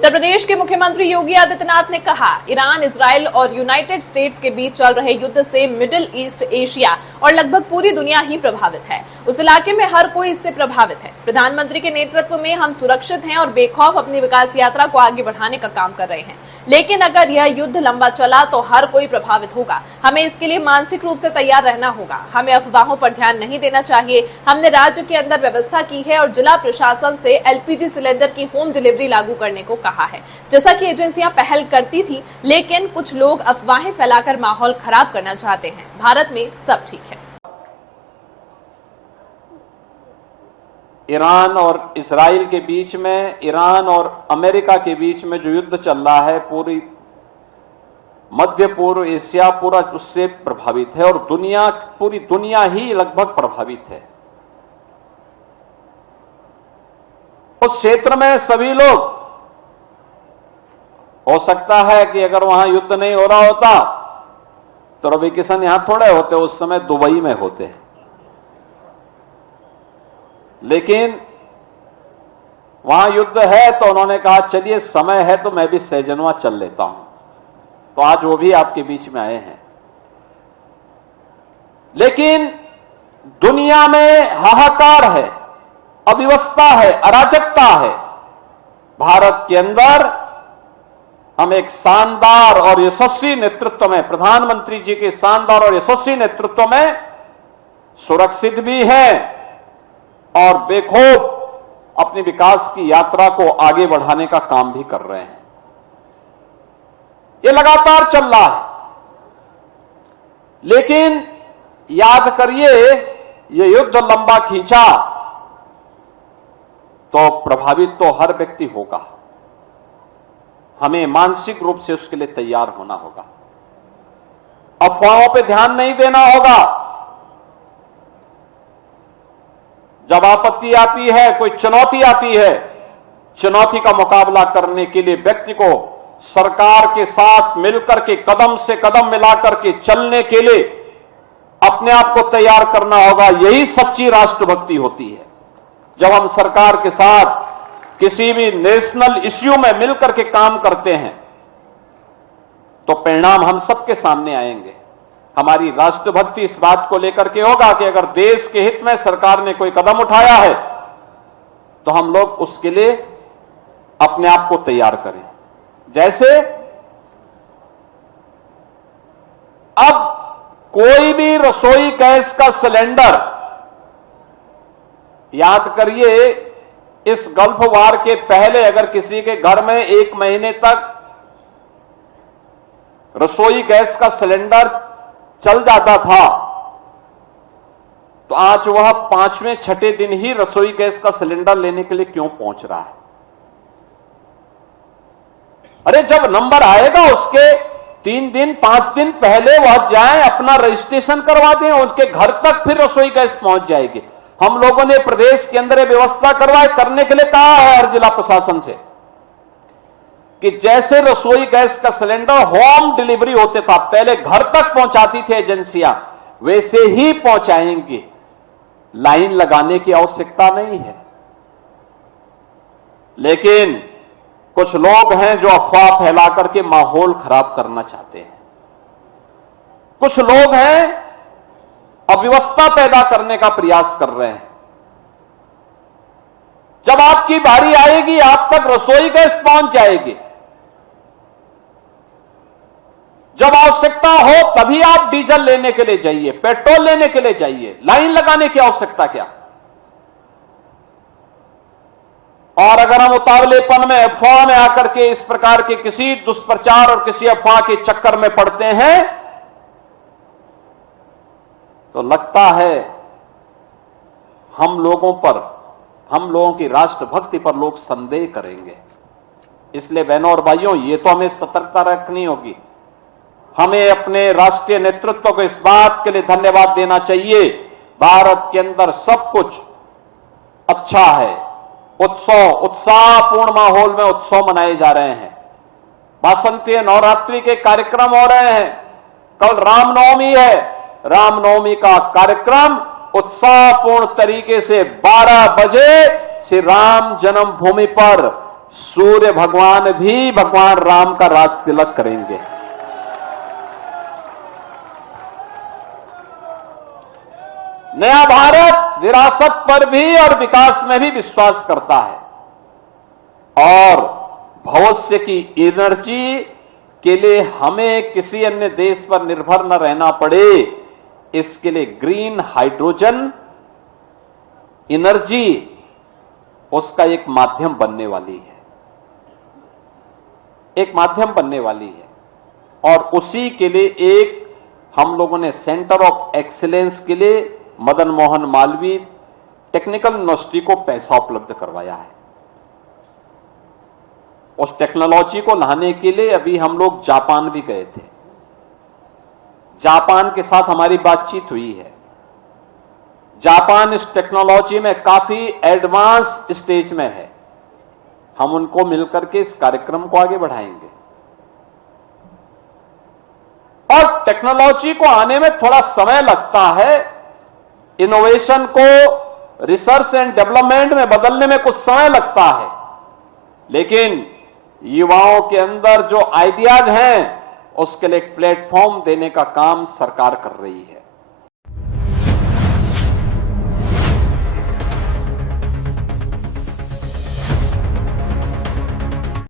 उत्तर प्रदेश के मुख्यमंत्री योगी आदित्यनाथ ने कहा, ईरान, इजराइल और यूनाइटेड स्टेट्स के बीच चल रहे युद्ध से मिडिल ईस्ट, एशिया और लगभग पूरी दुनिया ही प्रभावित है। उस इलाके में हर कोई इससे प्रभावित है। प्रधानमंत्री के नेतृत्व में हम सुरक्षित हैं और बेखौफ अपनी विकास यात्रा को आगे बढ़ाने का काम कर रहे हैं। लेकिन अगर यह युद्ध लंबा चला तो हर कोई प्रभावित होगा। हमें इसके लिए मानसिक रूप से तैयार रहना होगा। हमें अफवाहों पर ध्यान नहीं देना चाहिए। हमने राज्य के अंदर व्यवस्था की है और जिला प्रशासन से एलपीजी सिलेंडर की होम डिलीवरी लागू करने को कहा है, जैसा कि एजेंसियां पहल करती थी। लेकिन कुछ लोग अफवाहें फैलाकर माहौल खराब करना चाहते हैं। भारत में सब ठीक है। ईरान और इजराइल के बीच में, ईरान और अमेरिका के बीच में जो युद्ध चल रहा है, पूरी मध्य पूर्व एशिया पूरा उससे प्रभावित है और पूरी दुनिया ही लगभग प्रभावित है। उस क्षेत्र में सभी लोग, हो सकता है कि अगर वहां युद्ध नहीं हो रहा होता तो रवि किशन यहां थोड़े होते, उस समय दुबई में होते। लेकिन वहां युद्ध है तो उन्होंने कहा चलिए समय है तो मैं भी सहजनवा चल लेता हूं, तो आज वो भी आपके बीच में आए हैं। लेकिन दुनिया में हाहाकार है, अव्यवस्था है, अराजकता है। भारत के अंदर हम एक शानदार और यशस्वी नेतृत्व में, प्रधानमंत्री जी के शानदार और यशस्वी नेतृत्व में सुरक्षित भी हैं और बेखौफ अपनी विकास की यात्रा को आगे बढ़ाने का काम भी कर रहे हैं। ये लगातार चल रहा है। लेकिन याद करिए, ये युद्ध लंबा खींचा तो प्रभावित तो हर व्यक्ति होगा। हमें मानसिक रूप से उसके लिए तैयार होना होगा। अफवाहों पे ध्यान नहीं देना होगा। जब आपत्ति आती है, कोई चुनौती आती है, चुनौती का मुकाबला करने के लिए व्यक्ति को सरकार के साथ मिलकर के कदम से कदम मिलाकर के चलने के लिए अपने आप को तैयार करना होगा। यही सच्ची राष्ट्रभक्ति होती है। जब हम सरकार के साथ किसी भी नेशनल इश्यू में मिलकर के काम करते हैं तो परिणाम हम सबके सामने आएंगे। हमारी राष्ट्रभक्ति इस बात को लेकर के होगा कि अगर देश के हित में सरकार ने कोई कदम उठाया है तो हम लोग उसके लिए अपने आप को तैयार करें। जैसे अब कोई भी रसोई गैस का सिलेंडर, याद करिए इस गल्फ वार के पहले अगर किसी के घर में 1 महीने तक रसोई गैस का सिलेंडर चल जाता था तो आज वह 5वें 6ठे दिन ही रसोई गैस का सिलेंडर लेने के लिए क्यों पहुंच रहा है? अरे जब नंबर आएगा उसके 3 दिन 5 दिन पहले वह जाएं, अपना रजिस्ट्रेशन करवा दें, उनके घर तक फिर रसोई गैस पहुंच जाएगी। हम लोगों ने प्रदेश के अंदर व्यवस्था करने के लिए कहा है हर जिला प्रशासन से कि जैसे रसोई गैस का सिलेंडर होम डिलीवरी होते था, पहले घर तक पहुंचाती थी एजेंसियां, वैसे ही पहुंचाएंगे। लाइन लगाने की आवश्यकता नहीं है। लेकिन कुछ लोग हैं जो अफवाह फैला करके माहौल खराब करना चाहते हैं। कुछ लोग हैं अव्यवस्था पैदा करने का प्रयास कर रहे हैं। जब आपकी बारी आएगी आप तक रसोई गैस पहुंच जाएगी। जब आवश्यकता हो तभी आप डीजल लेने के लिए जाइए, पेट्रोल लेने के लिए जाइए। लाइन लगाने की आवश्यकता क्या? और अगर हम उतावलेपन में, अफवाह में आकर के इस प्रकार के किसी दुष्प्रचार और किसी अफवाह के चक्कर में पड़ते हैं तो लगता है हम लोगों की राष्ट्रभक्ति पर लोग संदेह करेंगे। इसलिए बहनों और भाइयों, ये तो हमें सतर्कता रखनी होगी। हमें अपने राष्ट्रीय नेतृत्व को इस बात के लिए धन्यवाद देना चाहिए। भारत के अंदर सब कुछ अच्छा है। उत्साहपूर्ण माहौल में उत्सव मनाए जा रहे हैं। वासंतीय नवरात्रि के कार्यक्रम हो रहे हैं। कल रामनवमी है। रामनवमी का कार्यक्रम उत्साहपूर्ण तरीके से 12 बजे श्री राम जन्मभूमि पर सूर्य भगवान भी भगवान राम का राज तिलक करेंगे। नया भारत विरासत पर भी और विकास में भी विश्वास करता है और भविष्य की एनर्जी के लिए हमें किसी अन्य देश पर निर्भर न रहना पड़े, इसके लिए ग्रीन हाइड्रोजन एनर्जी उसका एक माध्यम बनने वाली है, एक माध्यम बनने वाली है। और उसी के लिए एक हम लोगों ने सेंटर ऑफ एक्सीलेंस के लिए मदन मोहन मालवीय टेक्निकल यूनिवर्सिटी को पैसा उपलब्ध करवाया है। उस टेक्नोलॉजी को लाने के लिए अभी हम लोग जापान भी गए थे। जापान के साथ हमारी बातचीत हुई है। जापान इस टेक्नोलॉजी में काफी एडवांस स्टेज में है। हम उनको मिलकर के इस कार्यक्रम को आगे बढ़ाएंगे और टेक्नोलॉजी को आने में थोड़ा समय लगता है। इनोवेशन को रिसर्च एंड डेवलपमेंट में बदलने में कुछ समय लगता है, लेकिन युवाओं के अंदर जो आइडियाज हैं उसके लिए एक प्लेटफॉर्म देने का काम सरकार कर रही है।